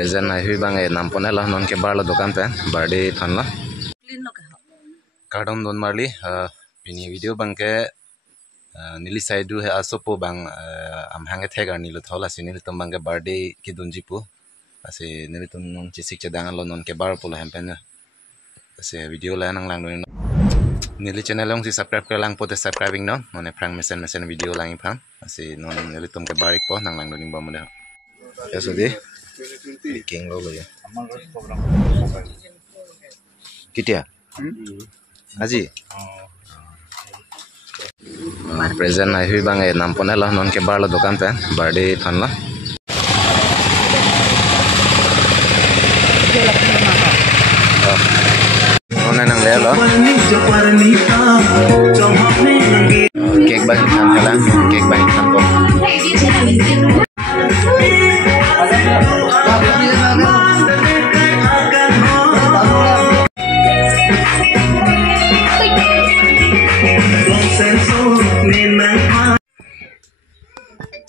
present ai hui bang e nampone la non ke bar la dokan pen birthday than la kardom don marli pini video bang ke nili saidu he asopo bang am hange thega nilo thola sinil tom bang ke birthday ki dunji pu ase nili tom non chisik chadang lo non ke bar pula hem pen ase video la nang lang nili channel long si subscribe ke lang pote subscribing no none prang mesen video lang phang ase non nili tom ke barik po nang lang ning ba mo da eso di king lo ya kitia aji present ai hui bang e nampone la non ke bar la dokan pen birthday than la none nang le lo cake bagi than kala cake bagi than ko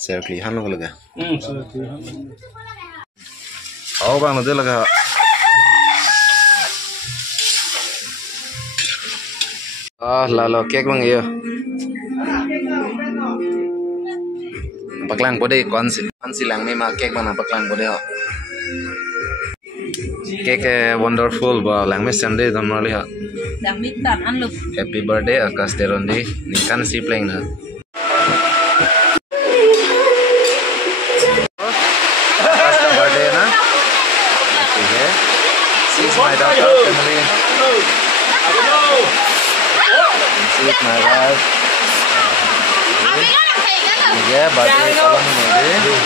Serkli han lo laga oh bang lo de laga lo cake bang yo paklang bode kon silang me ma cake bang paklang bode ho cake wonderful ba lang me sunday dam mali ha dang mi tan an lu happy birthday akas derondi nikan si playing na birthday na okay this is my daughter family this is my wife yeah birthday kalam mode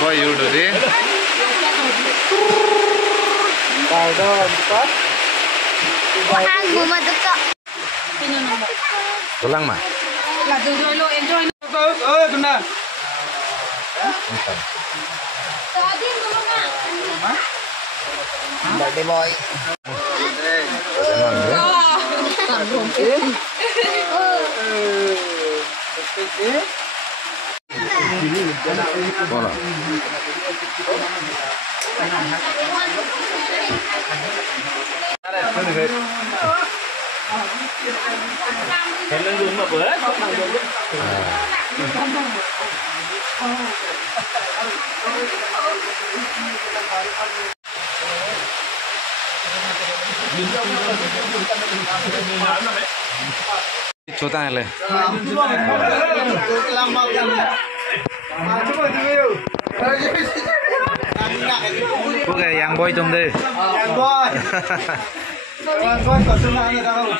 Apa you do di? Tulang mah? enjoy Guna. Birthday boy. Bola. छोटा है ले Oke, yang boy dong deh. Yang boy. Yang boy có xương lại người ta không?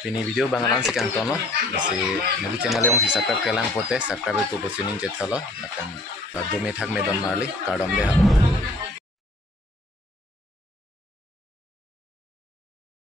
Ini video bangalan si kang tono, si nili channel yang si subscribe kelang pote, subscribe itu bosining cetalo, akan dome thak medon marli, kardom deh.